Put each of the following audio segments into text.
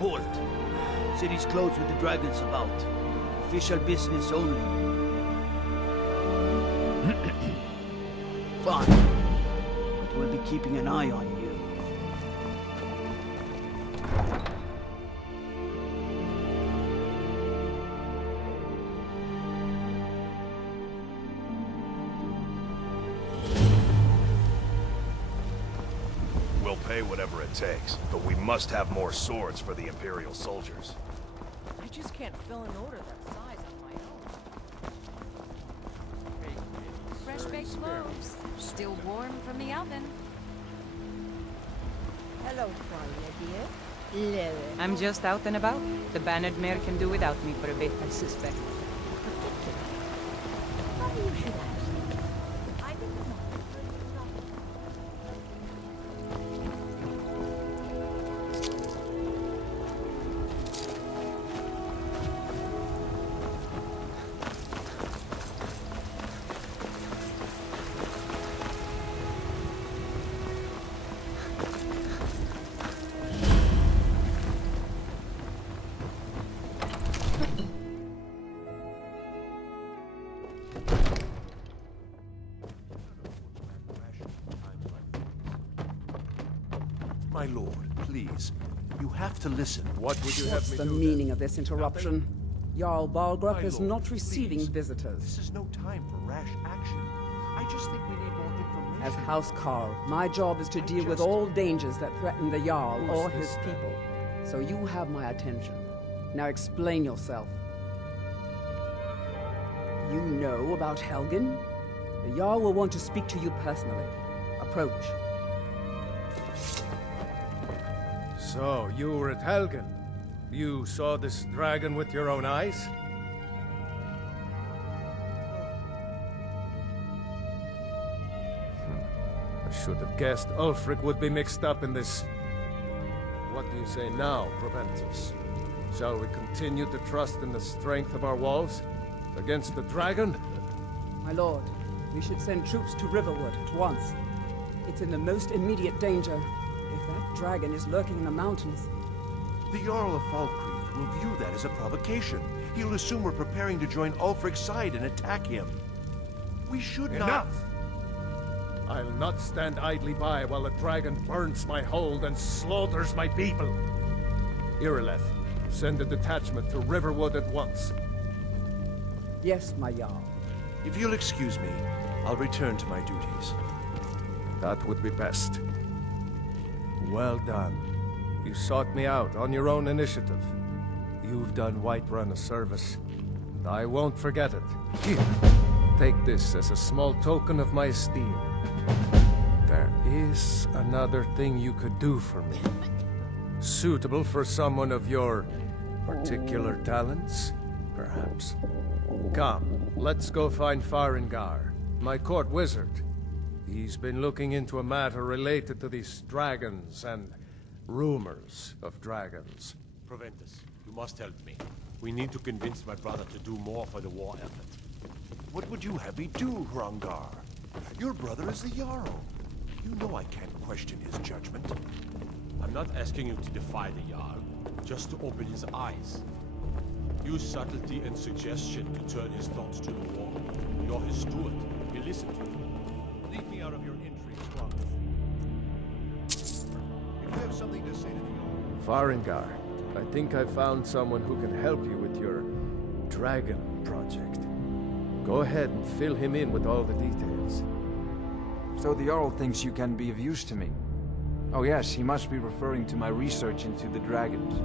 Halt! City's closed with the dragons about. Official business only. Fine. But we'll be keeping an eye on you. We'll pay whatever it takes, but we must have more swords for the Imperial soldiers. I just can't fill an order that size on my own. Fresh baked loaves, still warm from the oven. Hello, Tanya, dear. I'm just out and about. The bannered mare can do without me for a bit, I suspect. Why you should ask? I'm in the market for a new novel. My lord, please. You have to listen. What would you have What's me the do meaning then? of this interruption? Jarl Balgruuf My is lord, not receiving please. visitors. This is no time for rash action. I just think we need more information. As House Carl, my job is to I deal with just- all dangers that threaten the Jarl Who's or this his then? people. So you have my attention. Now explain yourself. You know about Helgen? The Jarl will want to speak to you personally. Approach. So, you were at Helgen. You saw this dragon with your own eyes? I should have guessed Ulfric would be mixed up in this. What do you say now, Proventus? Shall we continue to trust in the strength of our walls? Against the dragon? My lord, we should send troops to Riverwood at once. It's in the most immediate danger. If that dragon is lurking in the mountains, The Jarl of Falkreath will view that as a provocation. He'll assume we're preparing to join Ulfric's side and attack him. We should not... Enough! I'll not stand idly by while the dragon burns my hold and slaughters my people. Irileth, send a detachment to Riverwood at once. yes, my Jarl. If you'll excuse me, I'll return to my duties. That would be best. Well done. You sought me out on your own initiative. You've done Whiterun a service, and I won't forget it. Here, take this as a small token of my esteem. There is another thing you could do for me. Suitable for someone of your particular talents, perhaps. Come, let's go find Farengar, my court wizard. He's been looking into a matter related to these dragons and rumors of dragons. Proventus, you must help me. We need to convince my brother to do more for the war effort. What would you have me do, Hrongar? Your brother is the Jarl. You know I can't question his judgment. I'm not asking you to defy the Jarl, just to open his eyes. Use subtlety and suggestion to turn his thoughts to the war. You're his steward. He'll listen to you. Leave me out of your intrigues, Rob. If you have something to say to the Farengar, I think I found someone who can help you with your dragon project. Go ahead and fill him in with all the details. So the Jarl thinks you can be of use to me. Oh yes, he must be referring to my research into the dragons.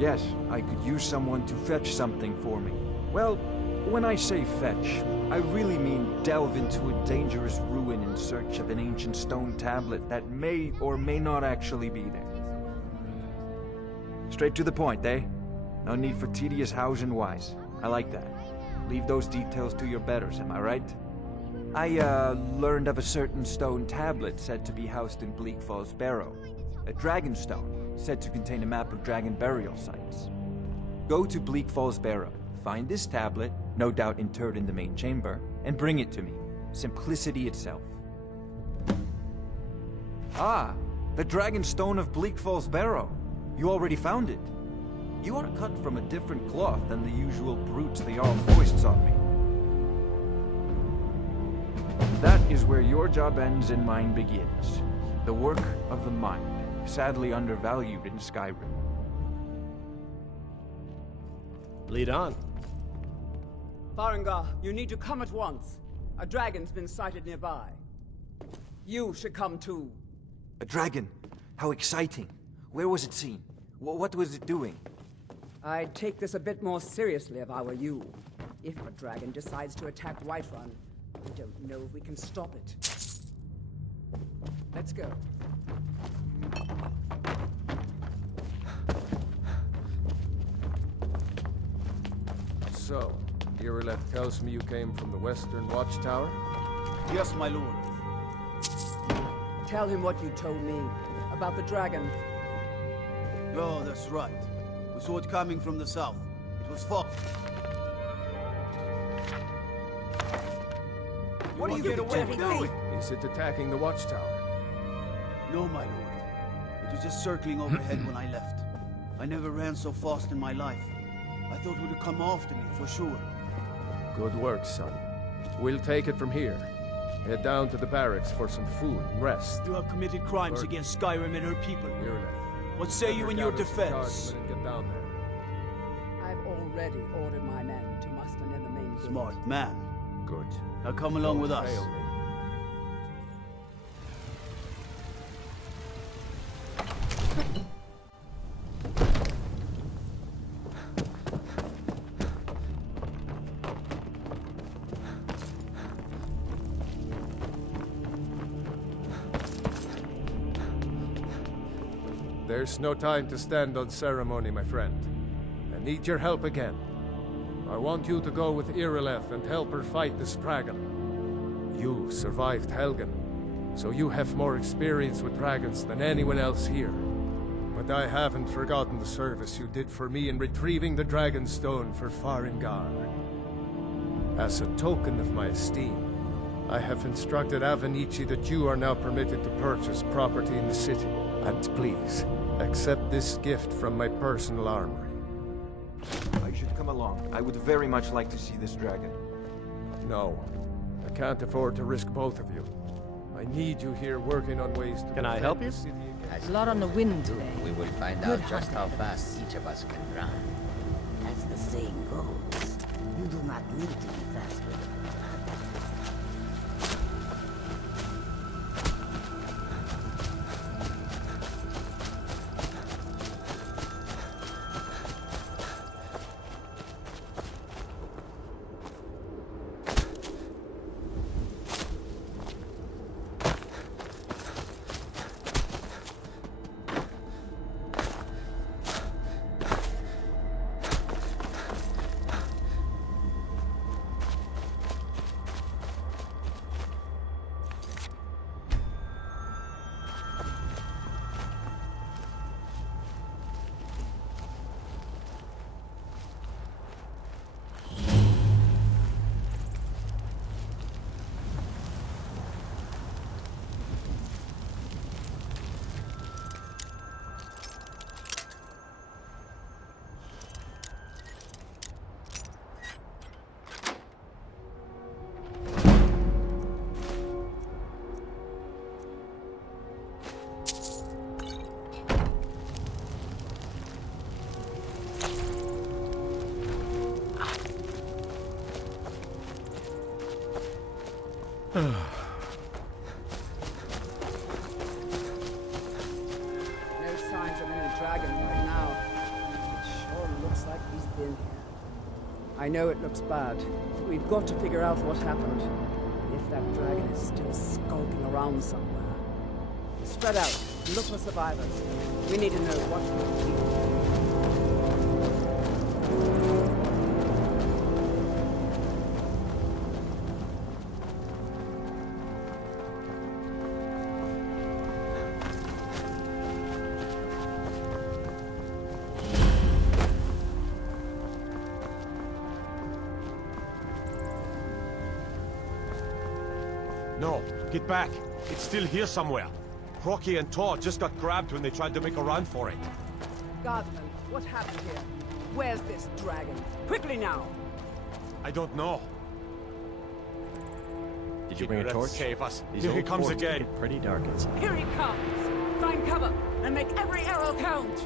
Yes, I could use someone to fetch something for me. Well, when I say fetch, I really mean delve into a dangerous ruin in search of an ancient stone tablet that may or may not actually be there. Straight to the point, eh? No need for tedious hows and whys. I like that. Leave those details to your betters, am I right? I, learned of a certain stone tablet said to be housed in Bleak Falls Barrow. A dragon stone, said to contain a map of dragon burial sites. Go to Bleak Falls Barrow, find this tablet, no doubt interred in the main chamber, and bring it to me. Simplicity itself. Ah, the dragon stone of Bleak Falls Barrow. You already found it. You are cut from a different cloth than the usual brutes the Jarl foists on me. That is where your job ends and mine begins. The work of the mind, sadly undervalued in Skyrim. Lead on. Farengar, you need to come at once. A dragon's been sighted nearby. You should come too. A dragon? How exciting. Where was it seen? What was it doing? I'd take this a bit more seriously if I were you. If a dragon decides to attack Whiterun, I don't know if we can stop it. Let's go. So, Irileth tells me you came from the Western Watchtower? Yes, my lord. Tell him what you told me about the dragon. Oh, that's right. We saw it coming from the south. It was fog. What are you doing? Is it attacking the Watchtower? No, my lord. It was just circling overhead when I left. I never ran so fast in my life. I thought it would come after me, for sure. Good work, son. We'll take it from here. Head down to the barracks for some food and rest. You have committed crimes against Skyrim and her people. Irileth. What say you in your defense? Get down there. I've already ordered my men to muster near the main gate. Smart man. Good. Now come along with us. Fail me. There's no time to stand on ceremony, my friend. I need your help again. I want you to go with Irileth and help her fight this dragon. You survived Helgen, so you have more experience with dragons than anyone else here. But I haven't forgotten the service you did for me in retrieving the Dragon Stone for Farengar. As a token of my esteem, I have instructed Avenici that you are now permitted to purchase property in the city. And please, accept this gift from my personal armory. I should come along. I would very much like to see this dragon. No, I can't afford to risk both of you. I need you here working on ways to... Can I help you? There's a lot on the wind today. We will find Good out just hunting. how fast each of us can run. As the saying goes, you do not need to be faster. No signs of any dragon right now. It sure looks like he's been here. I know it looks bad. But we've got to figure out what happened. And if that dragon is still skulking around somewhere. Spread out and look for survivors. We need to know what we'll do. No, get back. It's still here somewhere. Rocky and Todd just got grabbed when they tried to make a run for it. Guardsman, what happened here? Where's this dragon? Quickly now! I don't know. Did you bring a torch? Save us. These Here he old comes forts again. get pretty dark inside. Here he comes! Find cover and make every arrow count!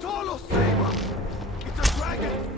Talos, save us! It's a dragon!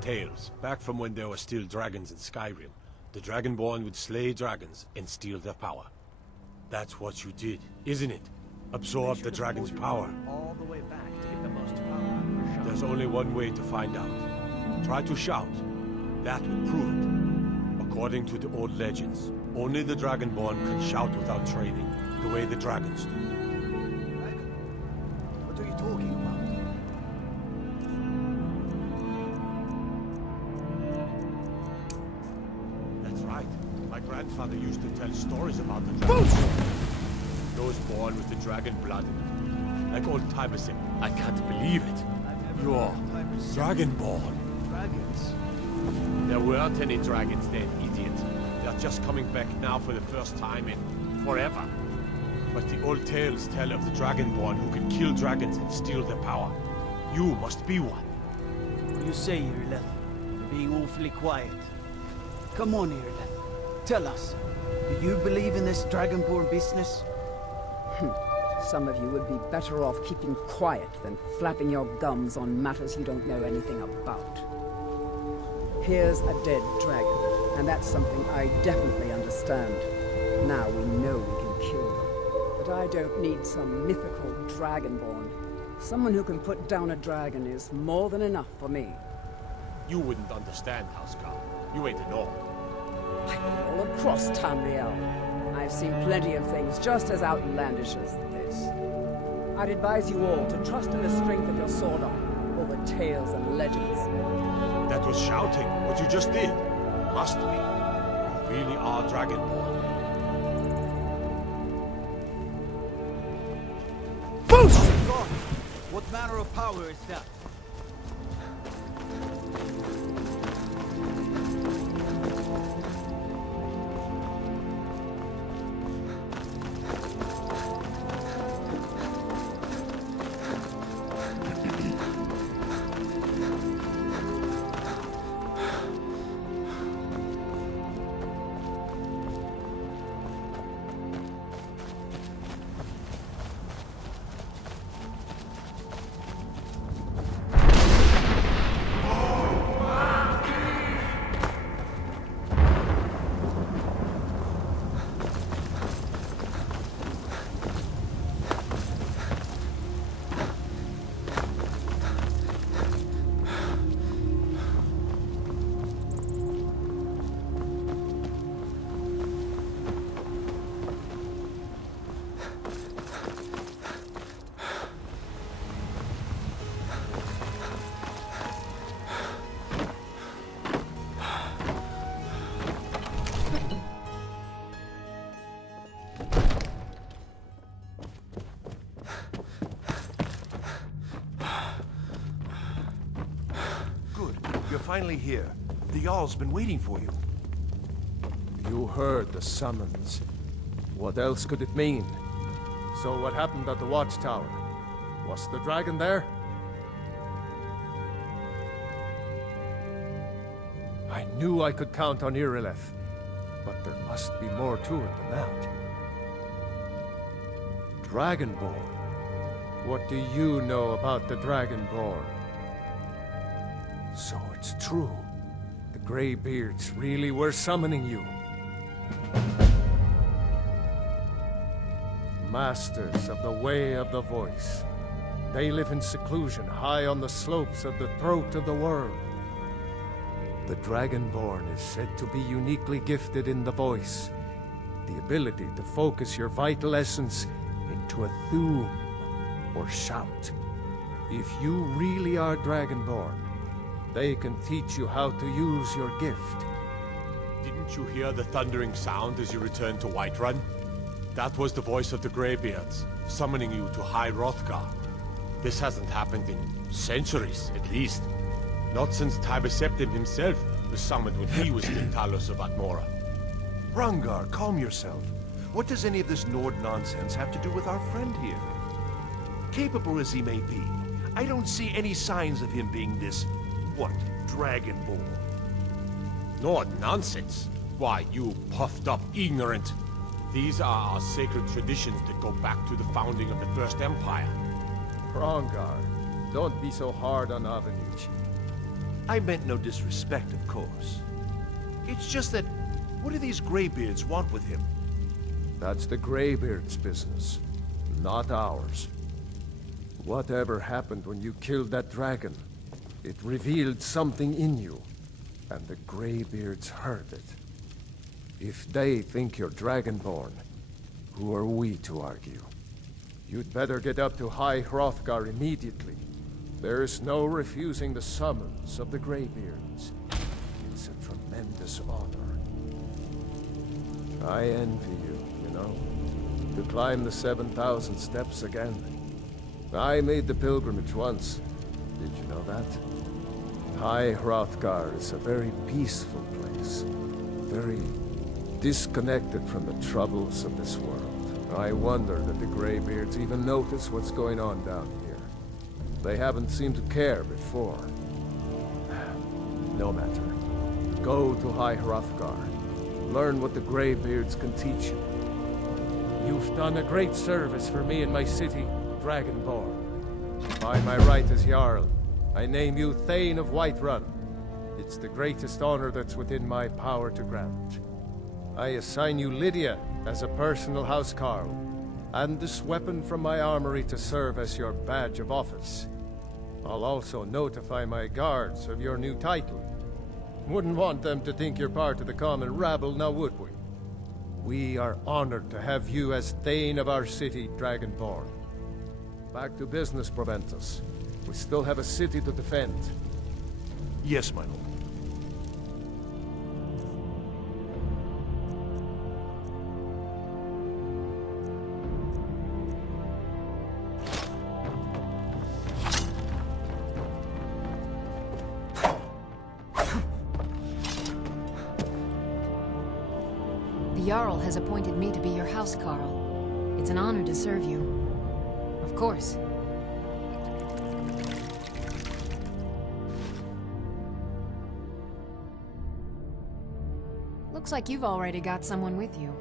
Tales, back from when there were still dragons in Skyrim, the Dragonborn would slay dragons and steal their power. That's what you did, isn't it? Absorb the dragon's power. All the way back to get the most power out of your shot. There's only one way to find out. Try to shout. That would prove it. According to the old legends, only the Dragonborn can shout without training, the way the dragons do. Dragon? What are you talking about? My grandfather used to tell stories about the dragons. Those born with the dragon blood in them. Like old Tibersim. I can't believe it. You're Dragonborn. Dragons? There weren't any dragons then, idiot. They're just coming back now for the first time in forever. But the old tales tell of the Dragonborn who can kill dragons and steal their power. You must be one. What do you say, Irleth? You're being awfully quiet. Come on, Irleth. Tell us, do you believe in this Dragonborn business? Some of you would be better off keeping quiet than flapping your gums on matters you don't know anything about. Here's a dead dragon, and that's something I definitely understand. Now we know we can kill them. But I don't need some mythical Dragonborn. Someone who can put down a dragon is more than enough for me. You wouldn't understand, Housecarl. You ain't an orc. All across Tamriel, I've seen plenty of things just as outlandish as this. I'd advise you all to trust in the strength of your sword arm over tales and legends. That was shouting, what you just did. Must be. You really are Dragonborn. Bullshit! God! What manner of power is that? You're finally here. The Jarl's been waiting for you. You heard the summons. What else could it mean? So what happened at the watchtower? Was the dragon there? I knew I could count on Irileth, but there must be more to it than that. Dragonborn. What do you know about the Dragonborn? So it's true. The Greybeards really were summoning you. Masters of the Way of the Voice. They live in seclusion high on the slopes of the throat of the world. The Dragonborn is said to be uniquely gifted in the voice. The ability to focus your vital essence into a thum, or shout. If you really are Dragonborn, they can teach you how to use your gift. Didn't you hear the thundering sound as you returned to Whiterun? That was the voice of the Greybeards, summoning you to High Hrothgar. This hasn't happened in centuries, at least. Not since Tiber Septim himself was summoned when he was in Talos of Atmora. Hrongar, calm yourself. What does any of this Nord nonsense have to do with our friend here? Capable as he may be, I don't see any signs of him being this, what, Dragonborn? Nord nonsense? Why, you puffed up ignorant. These are our sacred traditions that go back to the founding of the First Empire. Hrongar, don't be so hard on Avenucci. I meant no disrespect, of course. It's just that, what do these Greybeards want with him? That's the Greybeards' business, not ours. Whatever happened when you killed that dragon, it revealed something in you, and the Greybeards heard it. If they think you're Dragonborn, who are we to argue? You'd better get up to High Hrothgar immediately. There's no refusing the summons of the Greybeards. It's a tremendous honor. I envy you, you know, to climb the 7,000 steps again. I made the pilgrimage once. Did you know that? High Hrothgar is a very peaceful place. Very disconnected from the troubles of this world. I wonder that the Greybeards even notice what's going on down here. They haven't seemed to care before. No matter. Go to High Hrothgar. Learn what the Greybeards can teach you. You've done a great service for me and my city, Dragonborn. By my right as Jarl, I name you Thane of Whiterun. It's the greatest honor that's within my power to grant. I assign you Lydia as a personal housecarl, and this weapon from my armory to serve as your badge of office. I'll also notify my guards of your new title. Wouldn't want them to think you're part of the common rabble, now would we? We are honored to have you as Thane of our city, Dragonborn. Back to business, Proventus. We still have a city to defend. Yes, my lord. The Jarl has appointed me to be your housecarl. It's an honor to serve you. Of course. Looks like you've already got someone with you.